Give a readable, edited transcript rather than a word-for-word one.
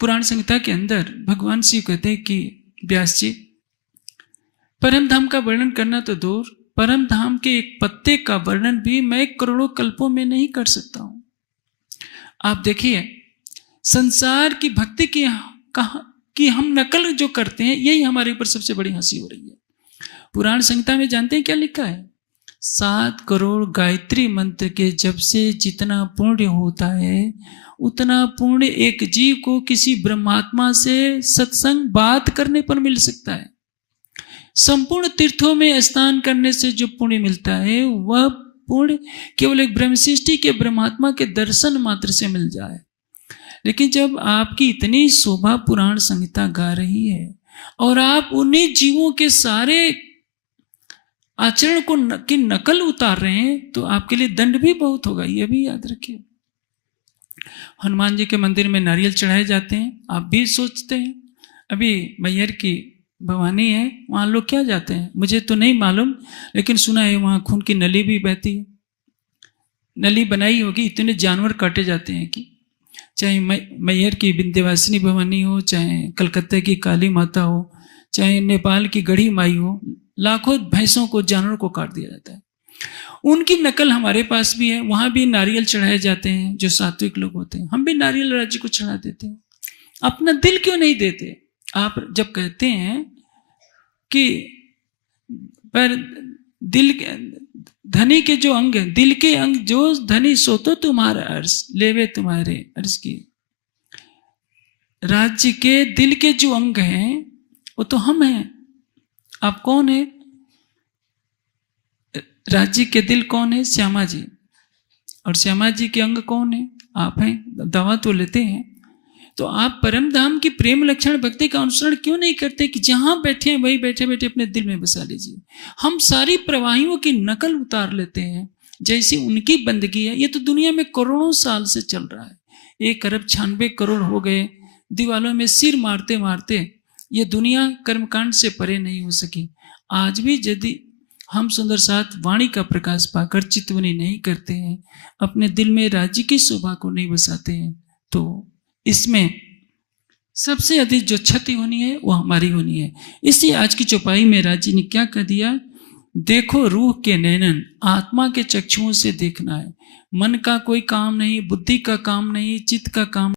पुराण संहिता के अंदर भगवान शिव कहते हैं कि व्यास जी, परम धाम का वर्णन करना तो दूर, परम धाम के एक पत्ते का वर्णन भी मैं करोड़ों कल्पों में नहीं कर सकता हूं। आप देखिए, संसार की भक्ति की हम नकल जो करते हैं, यही हमारे ऊपर सबसे बड़ी हंसी हो रही है। पुराण संहिता में जानते हैं क्या लिखा है? 7 करोड़ गायत्री मंत्र के जप से जितना पुण्य होता है, उतना पुण्य एक जीव को किसी ब्रह्मात्मा से सत्संग बात करने पर मिल सकता है। संपूर्ण तीर्थों में स्नान करने से जो पुण्य मिलता है, वह पुण्य केवल एक ब्रह्मशिष्टि के ब्रह्मात्मा के दर्शन मात्र से मिल जाए। लेकिन जब आपकी इतनी शोभा पुराण संहिता गा रही है और आप उन्हीं जीवों के सारे आचरण की नकल उतार रहे हैं, तो आपके लिए दंड भी बहुत होगा, यह भी याद रखिए। हनुमान जी के मंदिर में नारियल चढ़ाए जाते हैं, आप भी सोचते हैं। अभी मैहर की भवानी है, वहाँ लोग क्या जाते हैं मुझे तो नहीं मालूम, लेकिन सुना है वहाँ खून की नली भी बहती है। नली बनाई होगी, इतने जानवर काटे जाते हैं कि चाहे मैहर की विंध्यवासिनी भवानी हो, चाहे कलकत्ता की काली माता हो, चाहे नेपाल की गढ़ी माई हो, लाखों भैंसों को, जानवरों को काट दिया जाता है। उनकी नकल हमारे पास भी है, वहां भी नारियल चढ़ाए जाते हैं। जो सात्विक लोग होते हैं, हम भी नारियल राज्य को चढ़ा देते हैं। अपना दिल क्यों नहीं देते? आप जब कहते हैं कि पर दिल धनी के जो अंग है, दिल के अंग जो धनी सो तो तुम्हारा अर्श लेवे तुम्हारे अर्श की। राज्य के दिल के जो अंग हैं वो तो हम हैं। आप कौन है? राज्य के दिल कौन है? श्यामा जी। और श्यामा जी के अंग कौन है? आप हैं। दवा तो लेते हैं। तो आप परम धाम की प्रेम लक्षण भक्ति का अनुसरण क्यों नहीं करते कि जहां बैठे हैं वही बैठे बैठे अपने दिल में बसा लीजिए। हम सारी प्रवाहियों की नकल उतार लेते हैं जैसी उनकी बंदगी है। ये तो दुनिया में करोड़ों साल से चल रहा है। 1 अरब 96 करोड़ हो गए, दीवालों में सिर मारते मारते ये दुनिया कर्मकांड से परे नहीं हो सकी। आज भी यदि हम सुंदर साथ वाणी का प्रकाश पाकर चितवनी नहीं करते हैं, अपने दिल में राज्य की शोभा को नहीं बसाते हैं, तो इसमें सबसे अधिक जो क्षति होनी है वो हमारी होनी है। इसलिए आज की चौपाई में राज्य ने क्या कह दिया? देखो रूह के नैनन, आत्मा के चक्षुओं से देखना है। मन का कोई काम नहीं, बुद्धि का काम नहीं, चित्त का काम